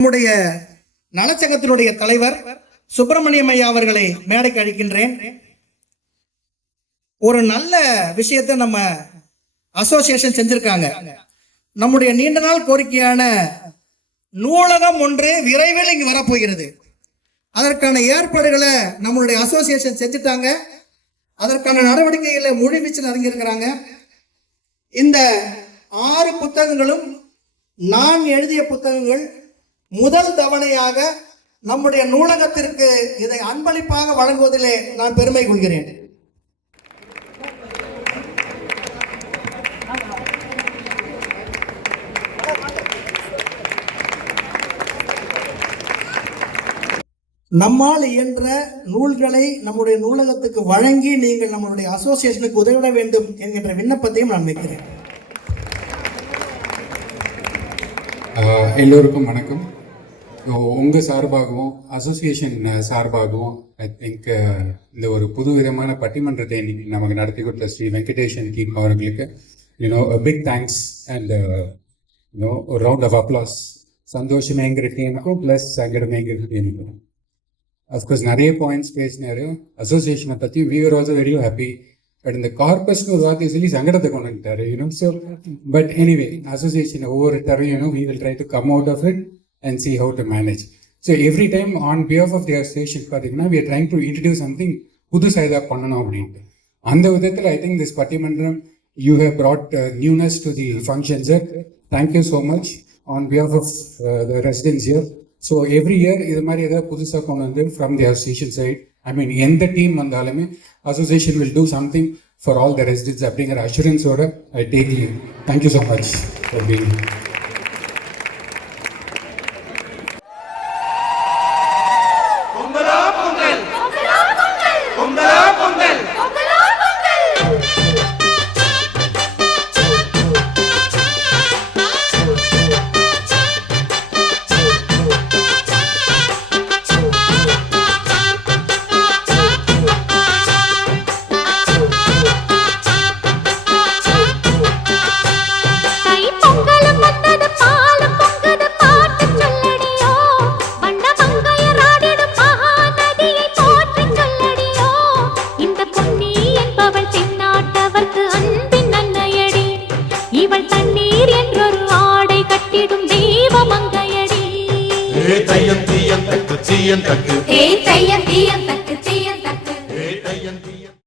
நம்முடைய நலச்சங்கத்தினுடைய தலைவர் சுப்பிரமணியம் ஐயா அவர்களை மேடைக்கு அழைக்கின்றேன். ஒரு நல்ல விஷயத்தை நம்ம அசோசியேஷன் செஞ்சிருக்காங்க. நம்முடைய நீண்ட நாள் கோரிக்கையான நூலகம் ஒன்று விரைவில் இங்கு வரப்போகிறது. அதற்கான ஏற்பாடுகளை நம்மளுடைய அசோசியேஷன் செஞ்சுட்டாங்க. அதற்கான நடவடிக்கைகளை முழுவீச்சில் இறங்கியிருக்கிறாங்க இந்த ஆறு புத்தகங்களும் நான் எழுதிய புத்தகங்கள் முதல் தவணையாக நம்முடைய நூலகத்திற்கு இதை அன்பளிப்பாக வழங்குவதிலே நான் பெருமை கொள்கிறேன். நம்மால் இயன்ற நூல்களை நம்முடைய நூலகத்துக்கு வழங்கி நீங்கள் நம்மளுடைய அசோசியேஷனுக்கு உதவிட வேண்டும் என்கின்ற விண்ணப்பத்தையும் நான் வைக்கிறேன். எல்லோருக்கும் வணக்கம். உங்கள் சார்பாகவும் அசோசியேஷன் சார்பாகவும் ஐ திங்க் இந்த ஒரு புது விதமான பட்டிமன்றத்தை இன்னைக்கு நமக்கு நடத்தி கொடுத்த ஸ்ரீ வெங்கடேஷன் டீம் அவர்களுக்கு you know big thanks and you know ஒரு ரவுண்ட் ஆஃப் அப்ளாஸ் சந்தோஷமேங்கிற டீமுக்கும் ப்ளஸ் சங்கடமேங்கிற டீமுக்கும் அஃப்கோர்ஸ் நிறைய பாயிண்ட்ஸ் பேசினாரு. அசோசியேஷனை பற்றி we are also very happy but இந்த கார்பஸ்னு ஒரு வார்த்தை சொல்லி சங்கடத்தை கொண்டு வந்துட்டாரு you know so but anyway association ஒவ்வொரு தரம் you know we will try to come out of it and see how to manage so every time on behalf of the association பார்த்தீங்கன்னா we are trying to introduce something புதுசாக ஏதாவது பண்ணணும் அப்படின்ட்டு அந்த விதத்தில் I think this பட்டிமன்றம் you have brought uh, newness to the function sir thank you so much on behalf of uh, the residents here so every year இது மாதிரி ஏதாவது புதுசாக கொண்டு வந்து from the association side I mean எந்த team வந்தாலுமே association will do something for all the residents அப்படிங்கிற அஷூரன்ஸோட I take you thank you so much தண்ணீர் என்றொரு ஆடை கட்டிடும் தெய்வ மங்கையடி. தீயம் தக்கு சீயம் தக்கு.